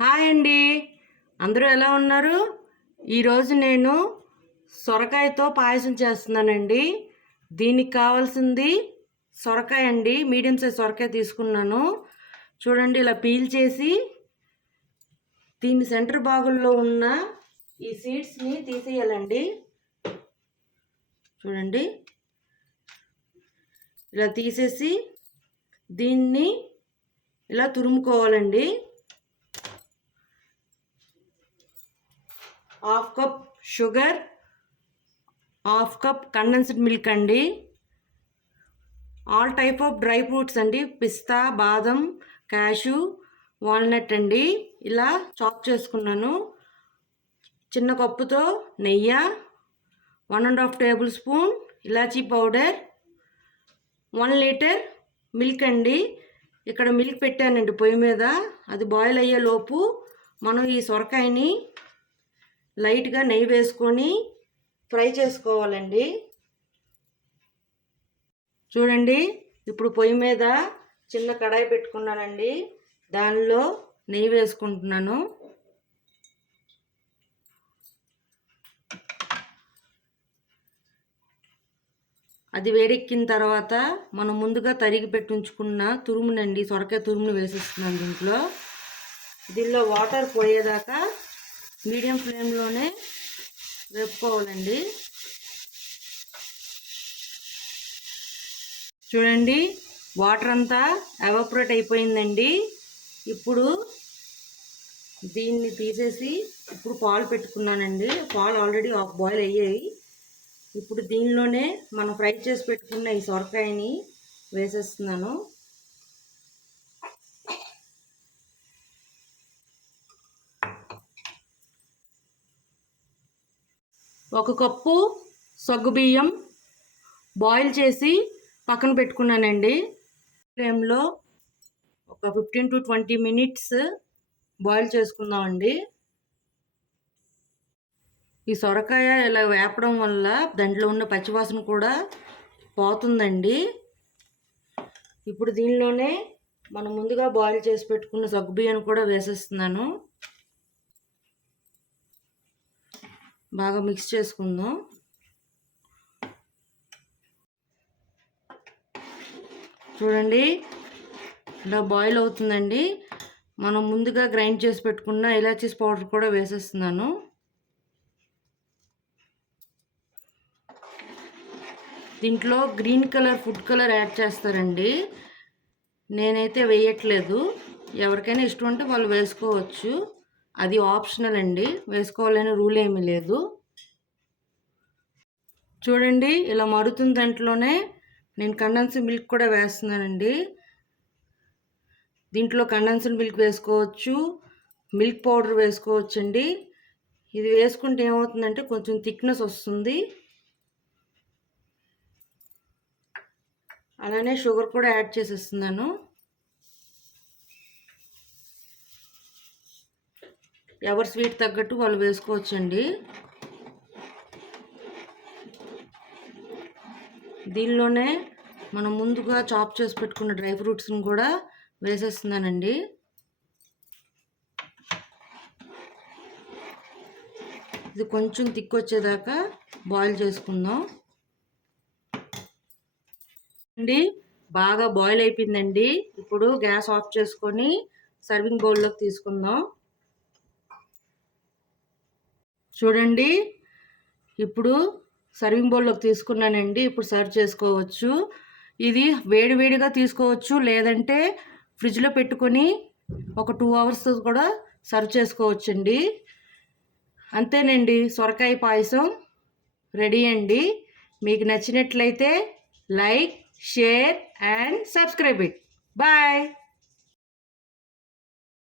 Hi అండి, అందరూ ఎలా ఉన్నారు? ఈరోజు నేను సొరకాయతో పాయసం చేస్తున్నానండి. దీనికి కావాల్సింది సొరకాయ అండి. మీడియం సైజ్ సొరకాయ తీసుకున్నాను. చూడండి, ఇలా పీల్ చేసి దీని సెంటర్ భాగంలో ఉన్న ఈ సీడ్స్ని తీసేయాలండి. చూడండి, ఇలా తీసేసి దీన్ని ఇలా తురుముకోవాలండి. Half cup sugar, half cup condensed milk అండి. All type of dry fruits అండి. పిస్తా, బాదం, క్యాషు, వాల్నట్ అండి. ఇలా చాప్ చేసుకున్నాను. చిన్న కప్పుతో నెయ్యి, 1.5 టేబుల్ స్పూన్ ఇలాచీ పౌడర్, 1 లీటర్ మిల్క్ అండి. ఇక్కడ మిల్క్ పెట్టానండి పొయ్యి మీద. అది బాయిల్ అయ్యేలోపు మనం ఈ సొరకాయని లైట్గా నెయ్యి వేసుకొని ఫ్రై చేసుకోవాలండి. చూడండి, ఇప్పుడు పొయ్యి మీద చిన్న కడాయి పెట్టుకున్నానండి. దానిలో నెయ్యి వేసుకుంటున్నాను. అది వేడెక్కిన తర్వాత మనం ముందుగా తరిగి పెట్టి ఉంచుకున్న తురుమునండి, సొరకాయ తురుమును వేసేస్తున్నాను దీనిలో వాటర్ పోయేదాకా మీడియం ఫ్లేమ్లోనే వేపుకోవాలండి. చూడండి, వాటర్ అంతా ఎవాపరేట్ అయిపోయిందండి. ఇప్పుడు దీన్ని తీసేసి ఇప్పుడు పాలు పెట్టుకున్నానండి. పాలు ఆల్రెడీ బాయిల్ అయ్యాయి. ఇప్పుడు దీనిలోనే మనం ఫ్రై చేసి పెట్టుకున్న ఈ సొరకాయని వేసేస్తున్నాను. ఒక కప్పు సగ్గుబియ్యం బాయిల్ చేసి పక్కన పెట్టుకున్నానండి. ఫ్లేమ్లో ఒక 15 to 20 మినిట్స్ బాయిల్ చేసుకుందామండి. ఈ సొరకాయ ఇలా వేపడం వల్ల దాంట్లో ఉన్న పచ్చివాసన కూడా పోతుందండి. ఇప్పుడు దీనిలోనే మనం ముందుగా బాయిల్ చేసి పెట్టుకున్న సగ్గుబియ్యాన్ని కూడా వేసేస్తున్నాను. బాగా మిక్స్ చేసుకుందాం. చూడండి, ఇలా బాయిల్ అవుతుందండి. మనం ముందుగా గ్రైండ్ చేసి పెట్టుకున్న ఇలాచీస్ పౌడర్ కూడా వేసేస్తున్నాను. దీంట్లో green colour food colour add చేస్తారండి. నేనైతే వేయట్లేదు. ఎవరికైనా ఇష్టం ఉంటే వాళ్ళు వేసుకోవచ్చు. అది ఆప్షనల్ అండి, వేసుకోవాలని రూల్ ఏమీ లేదు. చూడండి, ఇలా మరుగుతున్న దాంట్లోనే నేను కండెన్స్డ్ మిల్క్ కూడా వేస్తున్నానండి. దీంట్లో కండెన్స్డ్ మిల్క్ వేసుకోవచ్చు, మిల్క్ పౌడర్ వేసుకోవచ్చు అండి. ఇది వేసుకుంటే ఏమవుతుందంటే కొంచెం థిక్నెస్ వస్తుంది. అలానే షుగర్ కూడా యాడ్ చేసేస్తున్నాను. ఎవరి స్వీట్ తగ్గట్టు వాళ్ళు వేసుకోవచ్చండి. దీనిలోనే మనం ముందుగా చాప్ చేసి పెట్టుకున్న డ్రై ఫ్రూట్స్ని కూడా వేసేస్తున్నానండి. ఇది కొంచెం తిక్కొచ్చేదాకా బాయిల్ చేసుకుందాం అండి. బాగా బాయిల్ అయిపోయిందండి. ఇప్పుడు గ్యాస్ ఆఫ్ చేసుకొని సర్వింగ్ బౌల్లోకి తీసుకుందాం. చూడండి, ఇప్పుడు సర్వింగ్ బౌల్లోకి తీసుకున్నానండి. ఇప్పుడు సర్వ్ చేసుకోవచ్చు. ఇది వేడివేడిగా తీసుకోవచ్చు, లేదంటే ఫ్రిడ్జ్లో పెట్టుకొని ఒక 2 hours కూడా సర్వ్ చేసుకోవచ్చండి. అంతేనండి, సొరకాయ పాయసం రెడీ అండి. మీకు నచ్చినట్లయితే like, share and subscribe it. Bye.